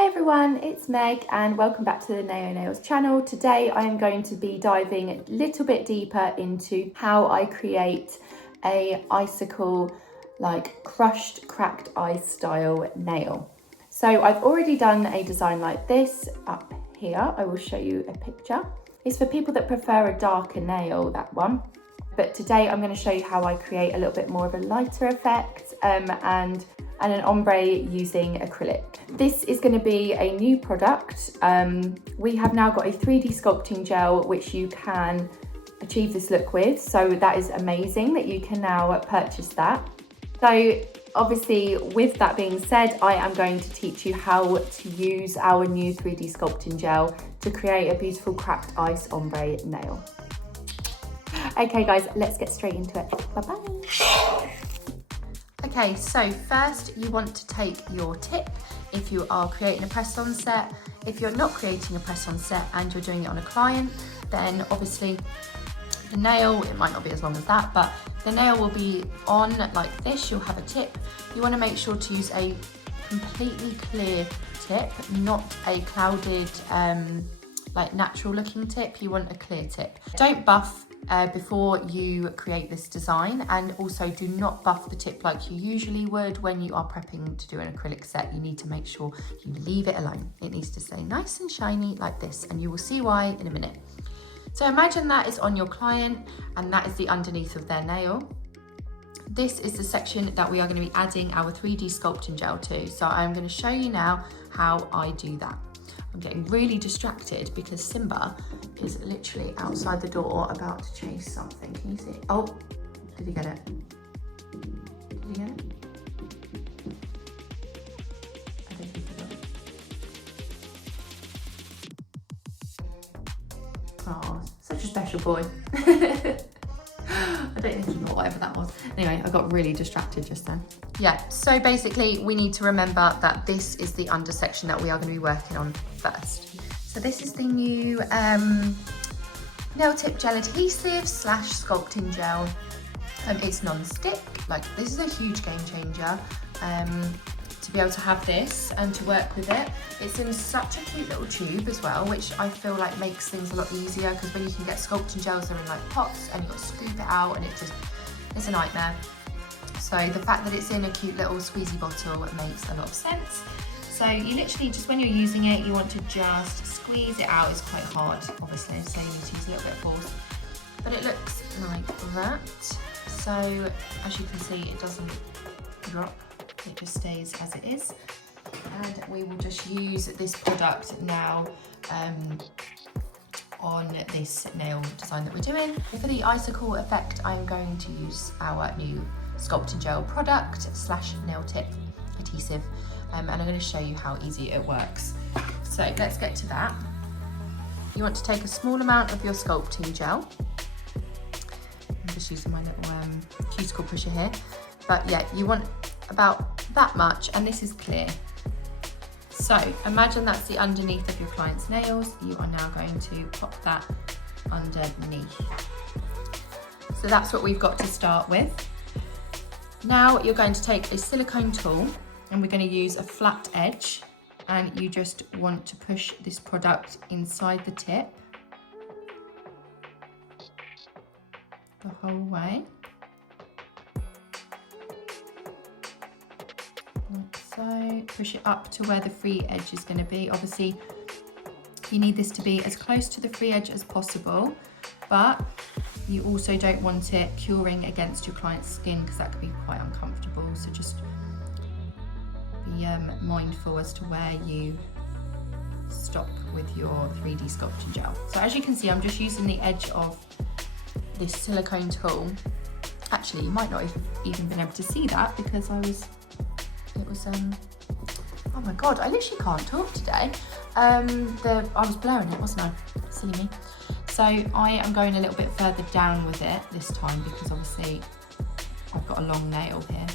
Hi everyone, it's Meg and welcome back to the Nail Nails channel. Today I am going to be diving a little bit deeper into how I create a icicle like crushed cracked ice style nail. So I've already done a design like this up here. I will show you a picture. It's for people that prefer a darker nail, that one. But today I'm going to show you how I create a little bit more of a lighter effect and an ombre using acrylic. This is going to be a new product. We have now got a 3D sculpting gel which you can achieve this look with, so that is amazing that you can now purchase that. So obviously with that being said, I am going to teach you how to use our new 3D sculpting gel to create a beautiful cracked ice ombre nail. Okay guys, let's get straight into it. Bye-bye. Okay, so first you want to take your tip if you are creating a press-on set. If you're not creating a press-on set and you're doing it on a client, then obviously the nail, it might not be as long as that, but the nail will be on like this. You'll have a tip. You want to make sure to use a completely clear tip, not a clouded, like natural looking tip. You want a clear tip. Don't buff before you create this design, and also do not buff the tip like you usually would when you are prepping to do an acrylic set. You need to make sure you leave it alone. It needs to stay nice and shiny like this, and you will see why in a minute. So imagine that is on your client and that is the underneath of their nail. This is the section that we are going to be adding our 3D sculpting gel to. So I'm going to show you now how I do that. I'm getting really distracted because Simba is literally outside the door about to chase something. Can you see it? Oh, did he get it? Did he get it? I don't think he got it. Oh, such a special boy. I don't think he got whatever that was. Anyway, I got really distracted just then. Yeah, so basically we need to remember that this is the under section that we are going to be working on first. So this is the new Nail Tip Gel Adhesive / Sculpting Gel. It's non-stick. Like, this is a huge game changer. To be able to have this and to work with it. It's in such a cute little tube as well, which I feel like makes things a lot easier, because when you can get sculpting gels, they're in like pots and you've got to scoop it out and it's a nightmare. So the fact that it's in a cute little squeezy bottle, it makes a lot of sense. So you literally, just when you're using it, you want to just squeeze it out. It's quite hard, obviously, so you need to use a little bit of force. But it looks like that. So as you can see, it doesn't drop. It just stays as it is. And we will just use this product now on this nail design that we're doing. For the icicle effect, I'm going to use our new Sculpting Gel product / nail tip adhesive, and I'm going to show you how easy it works. So let's get to that. You want to take a small amount of your sculpting gel. I'm just using my little Cuticle Pusher here, but yeah, you want about that much, and this is clear. So imagine that's the underneath of your client's nails. You are now going to pop that underneath. So that's what we've got to start with. Now you're going to take a silicone tool, and we're going to use a flat edge, and you just want to push this product inside the tip the whole way. Like so. Push it up to where the free edge is going to be. Obviously, you need this to be as close to the free edge as possible, but you also don't want it curing against your client's skin, because that could be quite uncomfortable. So just be mindful as to where you stop with your 3D sculpting gel. So as you can see, I'm just using the edge of this silicone tool. Actually, you might not have even been able to see that because oh my god, I literally can't talk today. I was blurring it, wasn't I? Silly me. So I am going a little bit further down with it this time, because obviously I've got a long nail here.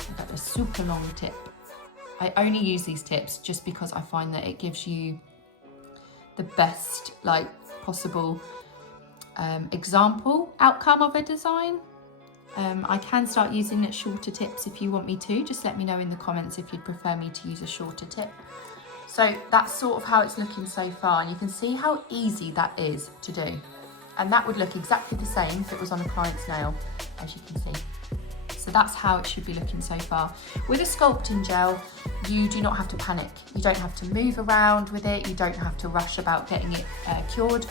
I've got a super long tip. I only use these tips just because I find that it gives you the best like possible example outcome of a design. I can start using shorter tips if you want me to. Just let me know in the comments if you'd prefer me to use a shorter tip. So that's sort of how it's looking so far, and you can see how easy that is to do. And that would look exactly the same if it was on a client's nail, as you can see. So that's how it should be looking so far. With a sculpting gel, you do not have to panic. You don't have to move around with it. You don't have to rush about getting it cured.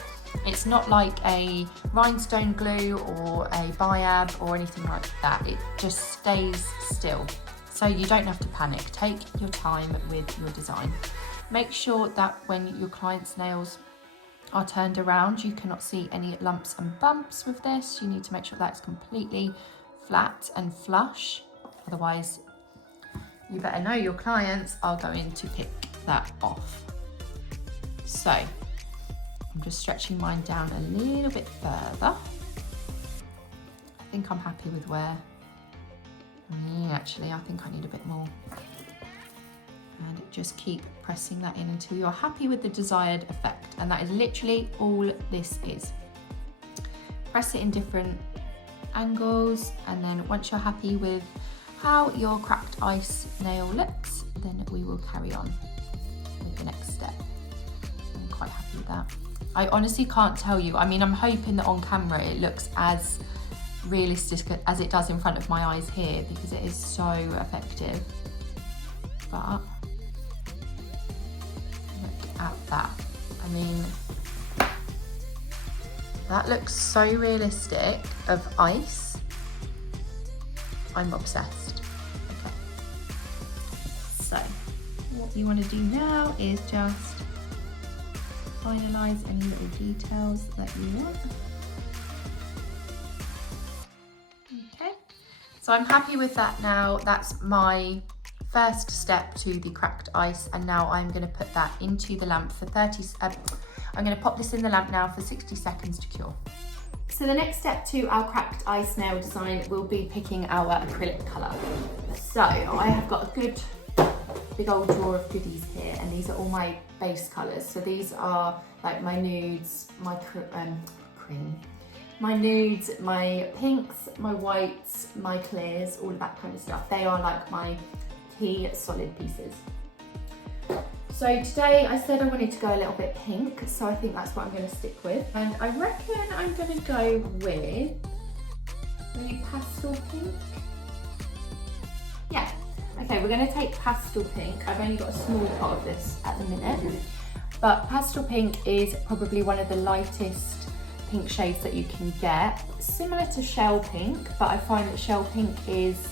It's not like a rhinestone glue or a biab or anything like that. It just stays still. So you don't have to panic. Take your time with your design. Make sure that when your client's nails are turned around, you cannot see any lumps and bumps with this. You need to make sure that's completely flat and flush. Otherwise, you better know your clients are going to pick that off. So I'm just stretching mine down a little bit further. I think I'm happy with where, actually I think I need a bit more. And just keep pressing that in until you're happy with the desired effect. And that is literally all this is. Press it in different angles, and then once you're happy with how your cracked ice nail looks, then we will carry on with the next step. I'm quite happy with that. I honestly can't tell you. I mean, I'm hoping that on camera it looks as realistic as it does in front of my eyes here, because it is so effective. But look at that. I mean, that looks so realistic of ice. I'm obsessed. Okay. So what you want to do now is just finalise any little details that you want. Okay, so I'm happy with that now. That's my first step to the cracked ice, and now I'm going to put that into the lamp for I'm going to pop this in the lamp now for 60 seconds to cure. So the next step to our cracked ice nail design will be picking our acrylic colour. So I have got a good big old drawer of goodies here, and these are all my base colours. So these are like my nudes, my cream, my nudes, my pinks, my whites, my clears, all of that kind of stuff. They are like my key solid pieces. So today I said I wanted to go a little bit pink, so I think that's what I'm going to stick with. And I reckon I'm going to go with maybe pastel pink. Yeah. Okay, we're going to take pastel pink. I've only got a small pot of this at the minute, but pastel pink is probably one of the lightest pink shades that you can get. Similar to shell pink, but I find that shell pink is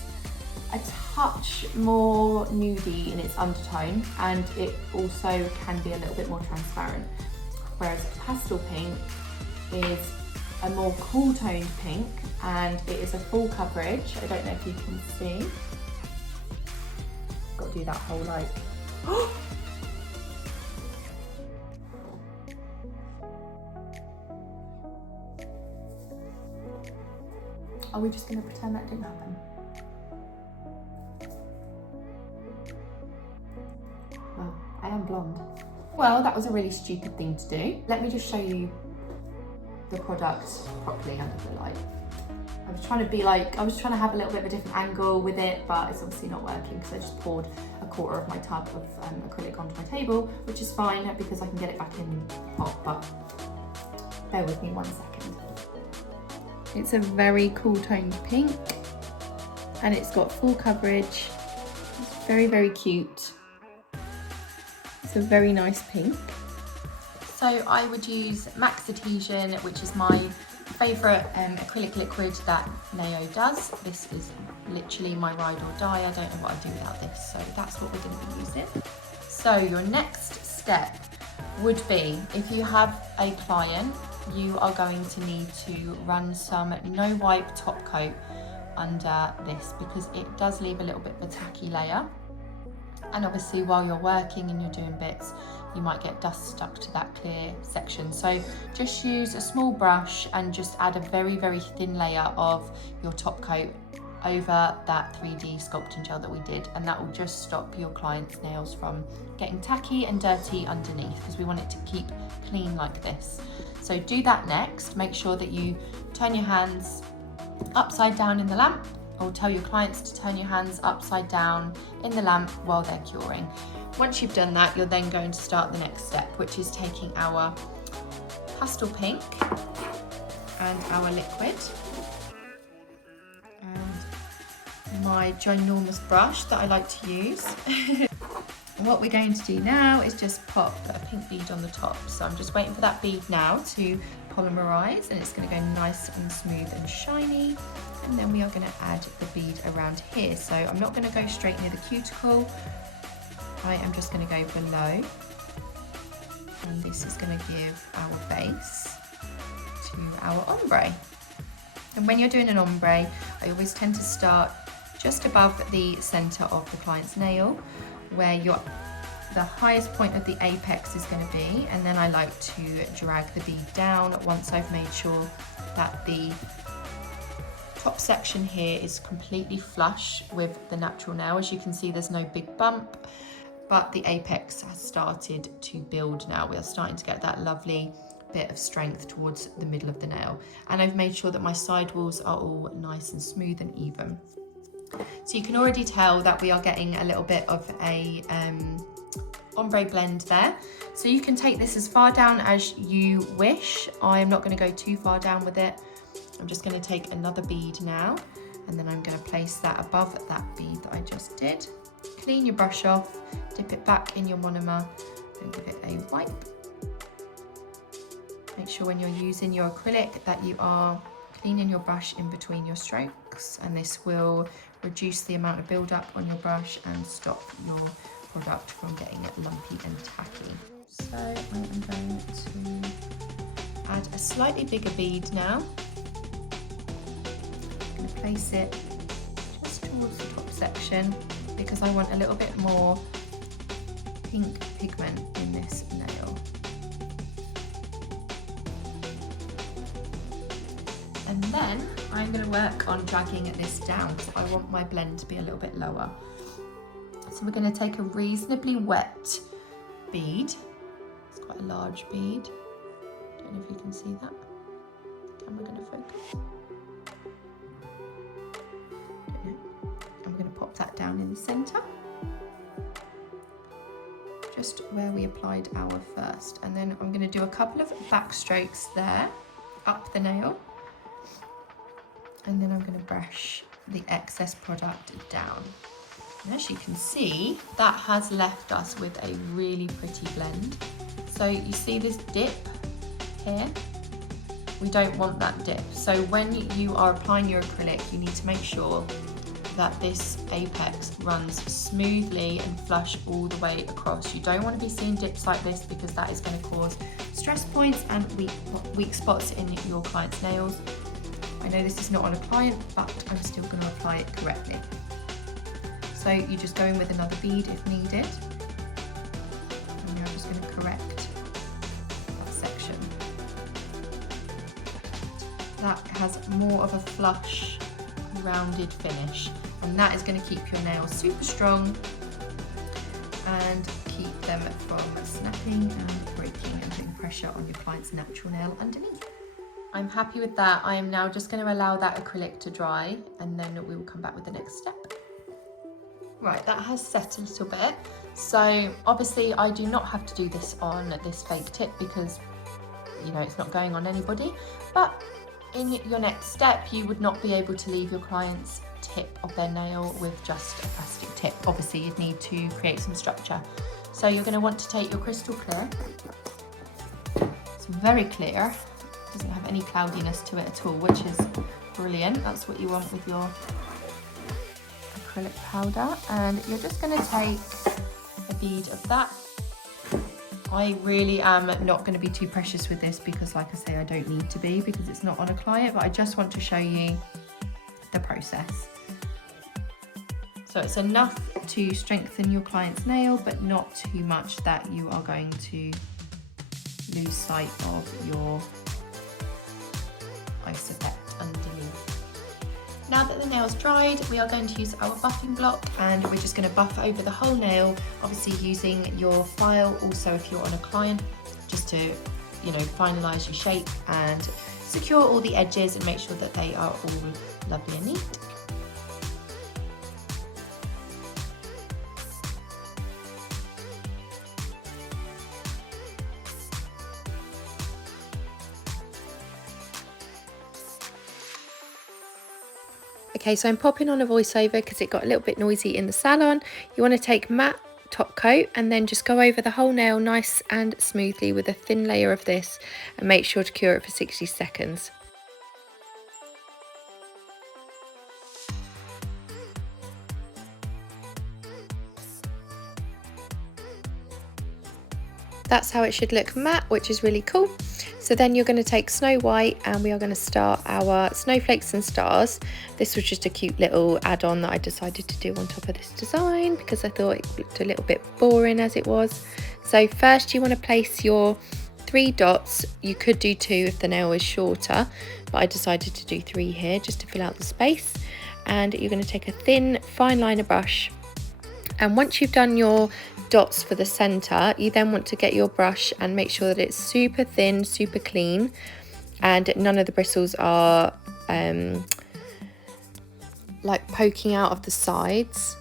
a touch more nudie in its undertone, and it also can be a little bit more transparent. Whereas pastel pink is a more cool toned pink, and it is a full coverage. I don't know if you can see. Got to do that whole like. Are we just going to pretend that didn't happen? Well, I am blonde. Well, that was a really stupid thing to do. Let me just show you the product properly under the light. I was trying to have a little bit of a different angle with it, but it's obviously not working because I just poured a quarter of my tub of acrylic onto my table, which is fine because I can get it back in the pot, but bear with me 1 second. It's a very cool toned pink, and it's got full coverage. It's very, very cute. It's a very nice pink. So I would use Max Adhesion, which is my favourite acrylic liquid that Naio does. This is literally my ride or die. I don't know what I'd do without this, so that's what we're going to be using. So your next step would be, if you have a client, you are going to need to run some no wipe top coat under this, because it does leave a little bit of a tacky layer. And obviously while you're working and you're doing bits, you might get dust stuck to that clear section. So just use a small brush and just add a very, very thin layer of your top coat over that 3D sculpting gel that we did, and that will just stop your client's nails from getting tacky and dirty underneath, because we want it to keep clean like this. So do that next. Make sure that you turn your hands upside down in the lamp or tell your clients to turn your hands upside down in the lamp while they're curing. Once you've done that, you're then going to start the next step, which is taking our pastel pink and our liquid and my ginormous brush that I like to use. And what we're going to do now is just pop a pink bead on the top. So I'm just waiting for that bead now to polymerize, and it's going to go nice and smooth and shiny. And then we are going to add the bead around here. So I'm not going to go straight near the cuticle. I am just going to go below. And this is going to give our base to our ombre. And when you're doing an ombre, I always tend to start just above the center of the client's nail, where the highest point of the apex is going to be, and then I like to drag the bead down once I've made sure that the top section here is completely flush with the natural nail. As you can see, there's no big bump, but the apex has started to build now. We are starting to get that lovely bit of strength towards the middle of the nail, and I've made sure that my sidewalls are all nice and smooth and even. So you can already tell that we are getting a little bit of a ombre blend there. So you can take this as far down as you wish. I am not going to go too far down with it. I'm just going to take another bead now, and then I'm going to place that above that bead that I just did. Clean your brush off, dip it back in your monomer, and give it a wipe. Make sure when you're using your acrylic that you are cleaning your brush in between your strokes, and this will reduce the amount of build-up on your brush and stop your product from getting lumpy and tacky. So I am going to add a slightly bigger bead now. I'm going to place it just towards the top section because I want a little bit more pink pigment in this nail. And then I'm going to work on dragging this down because I want my blend to be a little bit lower. So we're going to take a reasonably wet bead. It's quite a large bead. Don't know if you can see that. The camera going to focus. Don't know. I'm going to pop that down in the centre, just where we applied our first, and then I'm going to do a couple of back strokes there up the nail. And then I'm going to brush the excess product down. And as you can see, that has left us with a really pretty blend. So you see this dip here? We don't want that dip. So when you are applying your acrylic, you need to make sure that this apex runs smoothly and flush all the way across. You don't want to be seeing dips like this because that is going to cause stress points and weak spots in your client's nails. I know this is not on a client, but I'm still going to apply it correctly. So you just go in with another bead if needed. And you're just going to correct that section. That has more of a flush, rounded finish. And that is going to keep your nails super strong and keep them from snapping and breaking and putting pressure on your client's natural nail underneath. I'm happy with that. I am now just going to allow that acrylic to dry, and then we will come back with the next step. Right, that has set a little bit. So obviously I do not have to do this on this fake tip because, you know, it's not going on anybody. But in your next step, you would not be able to leave your client's tip of their nail with just a plastic tip. Obviously you'd need to create some structure. So you're going to want to take your crystal clear. It's very clear. Doesn't have any cloudiness to it at all, which is brilliant. That's what you want with your acrylic powder. And you're just going to take a bead of that. I really am not going to be too precious with this because, like I say, I don't need to be because it's not on a client, but I just want to show you the process. So it's enough to strengthen your client's nail, but not too much that you are going to lose sight of your ice effect underneath. Now that the nail's dried, we are going to use our buffing block, and we're just going to buff over the whole nail, obviously using your file also if you're on a client, just to, you know, finalise your shape and secure all the edges and make sure that they are all lovely and neat. Okay, so I'm popping on a voiceover because it got a little bit noisy in the salon. You want to take matte top coat and then just go over the whole nail nice and smoothly with a thin layer of this, and make sure to cure it for 60 seconds. That's how it should look matte, which is really cool. So then you're going to take Snow White and we are going to start our snowflakes and stars. This was just a cute little add-on that I decided to do on top of this design because I thought it looked a little bit boring as it was. So first you want to place your 3 dots. You could do 2 if the nail is shorter, but I decided to do 3 here just to fill out the space. And you're going to take a thin fine liner brush, and once you've done your dots for the center, you then want to get your brush and make sure that it's super thin, super clean, and none of the bristles are like poking out of the sides.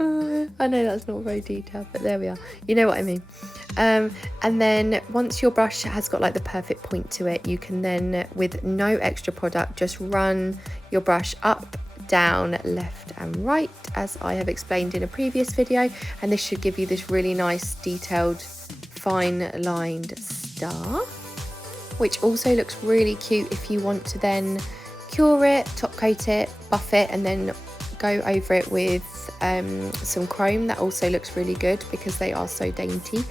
I know that's not very detailed, but there we are, you know what I mean. And then once your brush has got like the perfect point to it, you can then, with no extra product, just run your brush up, down, left and right, as I have explained in a previous video, and this should give you this really nice detailed fine lined star, which also looks really cute if you want to then cure it, top coat it, buff it, and then go over it with some chrome. That also looks really good because they are so dainty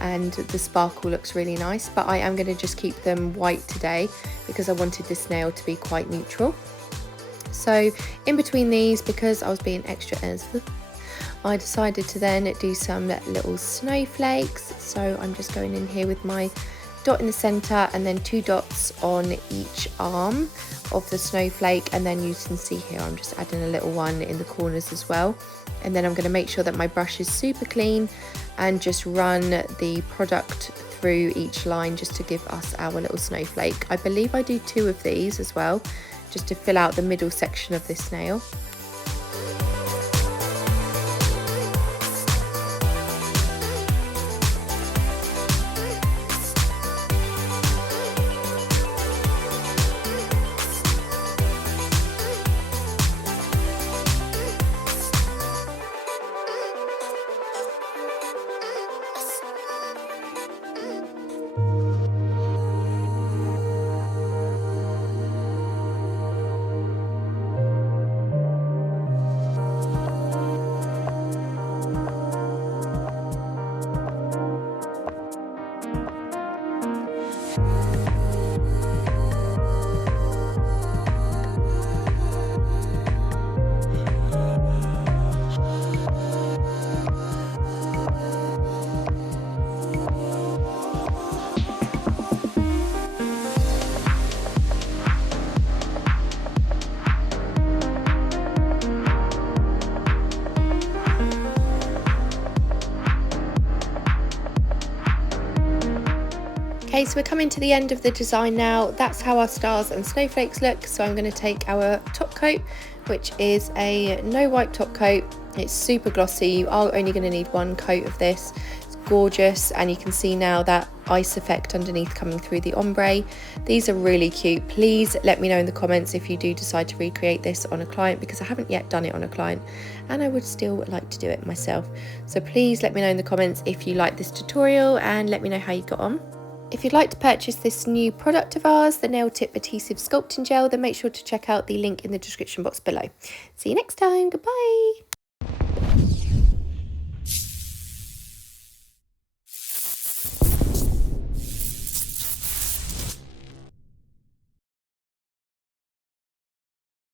and the sparkle looks really nice. But I am going to just keep them white today because I wanted this nail to be quite neutral. So in between these, because I was being extra I decided to then do some little snowflakes. So I'm just going in here with my dot in the center and then 2 dots on each arm of the snowflake, and then you can see here I'm just adding a little one in the corners as well. And then I'm going to make sure that my brush is super clean and just run the product through each line just to give us our little snowflake. I believe I do 2 of these as well, just to fill out the middle section of this nail. Okay, so we're coming to the end of the design now. That's how our stars and snowflakes look. So I'm going to take our top coat, which is a no wipe top coat. It's super glossy. You are only going to need 1 coat of this. It's gorgeous, and you can see now that ice effect underneath coming through the ombre. These are really cute. Please let me know in the comments if you do decide to recreate this on a client, because I haven't yet done it on a client and I would still like to do it myself. So please let me know in the comments if you like this tutorial and let me know how you got on. If you'd like to purchase this new product of ours, the Nail Tip Adhesive Sculpting Gel, then make sure to check out the link in the description box below. See you next time. Goodbye.